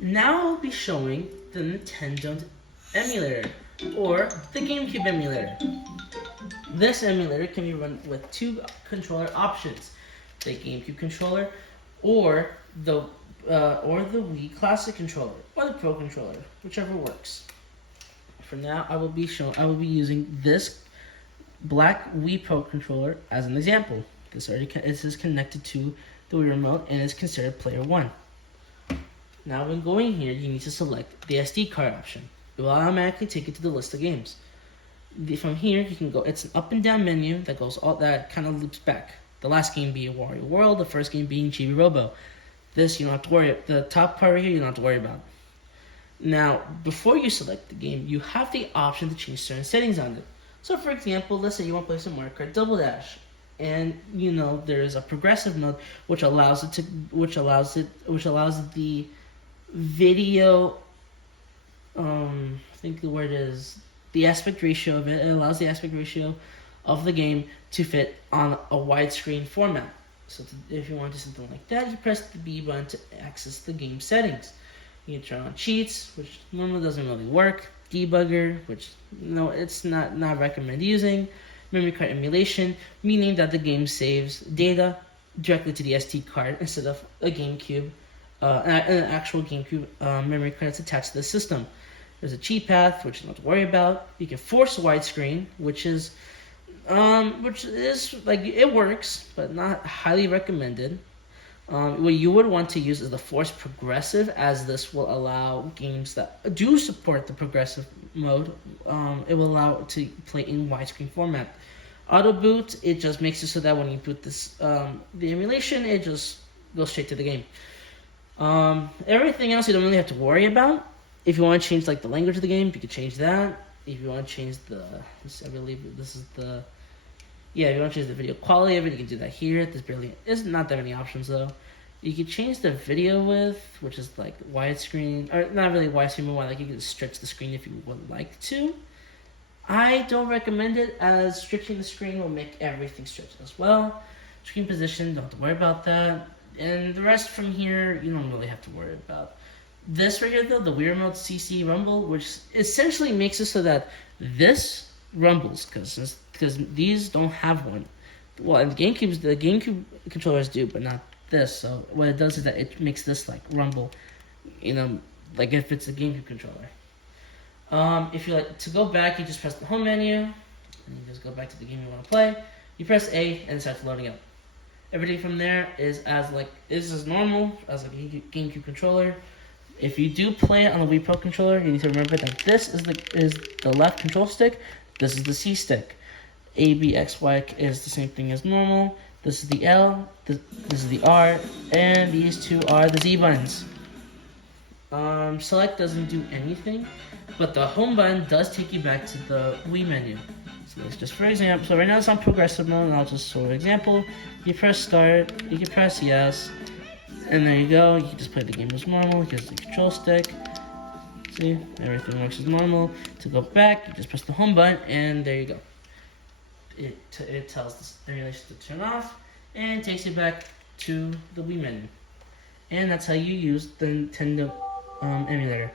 Now I'll be showing the Nintendo emulator, or the GameCube emulator. This emulator can be run with two controller options: the GameCube controller, or the Wii Classic controller, or the Pro controller, whichever works. For now, I will be using this black Wii Pro controller as an example. This is connected to the Wii remote and is considered player 1. Now when going here, you need to select the SD card option. It will automatically take you to the list of games. From here, you can go. It's an up and down menu that kind of loops back. The last game being Wario World, the first game being Chibi Robo. This you don't have to worry. The top part right here, you don't have to worry about. Now, before you select the game, you have the option to change certain settings on it. So, for example, let's say you want to play some Mario Kart Double Dash, and there is a progressive mode which allows the video. I think the word is the aspect ratio of it. It allows the aspect ratio of the game to fit on a widescreen format. So if you want to do something like that, you press the B button to access the game settings. You can turn on cheats, which normally doesn't really work. Debugger, which it's not recommended using. Memory card emulation, meaning that the game saves data directly to the SD card instead of a GameCube, an actual GameCube memory card that's attached to the system. There's a cheat path, which you don't have to worry about. You can force widescreen, which is like, it works, but not highly recommended. What you would want to use is the force progressive, as this will allow games that do support the progressive mode. It will allow it to play in widescreen format. Auto boot, it just makes it so that when you boot this, the emulation, it just goes straight to the game. Everything else you don't really have to worry about. If you want to change like the language of the game, you can change that. If you want to change if you want to change the video quality of it, you can do that here. There's not that many options though. You can change the video width, which is like widescreen, or not really widescreen, but like you can stretch the screen if you would like to. I don't recommend it, as stretching the screen will make everything stretch as well. Screen position, don't have to worry about that. And the rest from here, you don't really have to worry about. This right here though, the Wii Remote CC Rumble, which essentially makes it so that this rumbles, because these don't have one. Well, and the GameCube controllers do, but not this. So what it does is that it makes this like rumble, like if it's a GameCube controller. If you like to go back, you just press the home menu, and you just go back to the game you want to play. You press A, and it starts loading up. Everything from there is as normal as a GameCube controller. If you do play it on the Wii Pro controller, you need to remember that this is the left control stick. This is the C stick. A, B, X, Y is the same thing as normal. This is the L. This is the R, and these two are the Z buttons. Select doesn't do anything, but the home button does take you back to the Wii menu. So let's just, for example, so right now it's on progressive mode, and I'll just show an example. You press start, you can press yes, and there you go. You can just play the game as normal. Here's the control stick. See, everything works as normal. To go back, you just press the home button, and there you go. It tells the emulation to turn off, and takes you back to the Wii menu. And that's how you use the Nintendo emulator.